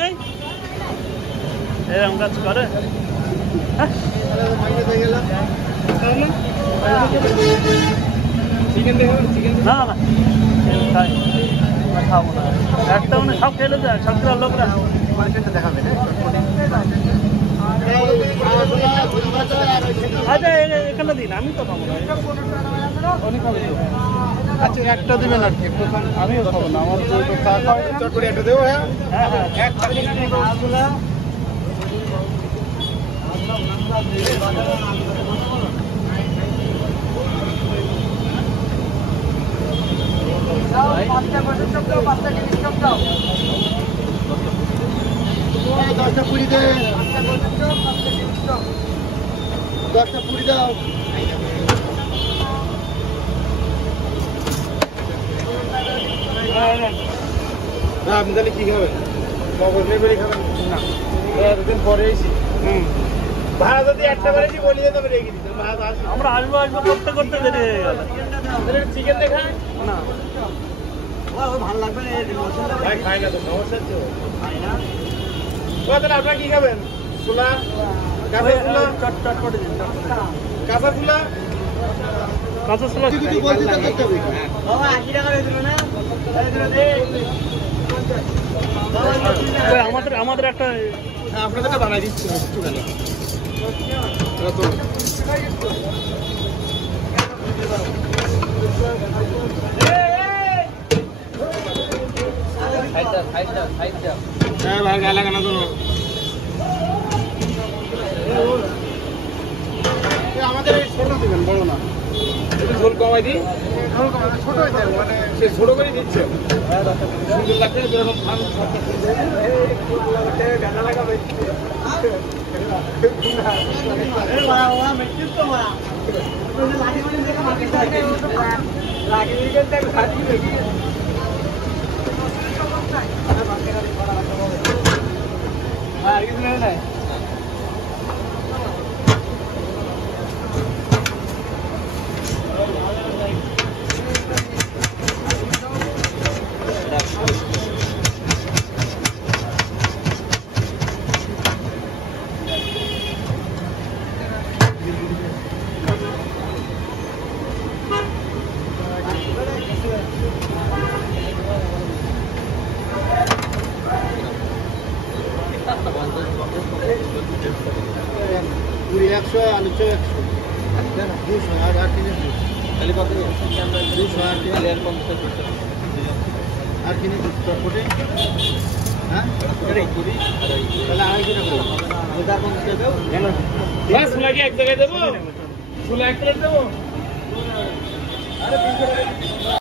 নেই এরকম কাজ করে না না খাবো না একটা মানে সব খেলে যায় সব খেলার লোকরা দেখাবে আচ্ছা এখানে দিন আমি তো খাবো না অনেক খাবে তো আচ্ছা একটা দিবেন আর কি আমিও খাবো না আমার তো চা খাওয়া চট করে একটা দেবো হ্যাঁ হ্যাঁ এক দশটা পুরি দে 10টা পুরি দাও আপনি তাহলে কি খাবেন খাবেন না দুদিন পরে এসি ভাড়া যদি একটা বারেছি বলিয়ে তবে রেখে দিতে আমরা আসবো করতে করতে দেরি হয়ে গেল চিকেন দেখায় না ভালো লাগবে না খাই না তো সমস্যা হচ্ছে তাহলে আপনারা কি খাবেন ছোলা কাঁচা ছোলা চটচট করে দিন কাঁচা ছোলা কাঁচা ছোলা বাবা 80 টাকা দিয়ে দিল না আমাদের একটা আপনাদেরটা বানাই দিচ্ছি একটু গেল ভাই গায়ে লাগানো তো আমাদের ছোট দিবেন বড় না একটু ঝোল কমাই দিই ছোট মানে সে ছোট করে দিচ্ছে সুন্দর লাগছে যেরকম গাঁদা লাগাবে আর কিছু নাই পুরি 100 আলু চপ 100 200 আর কিনে তাহলে কত 200 আর কিনে আর 50 আর কিনে চটপটি হ্যাঁ পুরি তাহলে আড়াই কিলো করো ওটা 50 দেবো হ্যাঁ ছোলা কি এক জায়গায় দেবো ছোলা এক প্লেট দেবো আরে 300 টাকা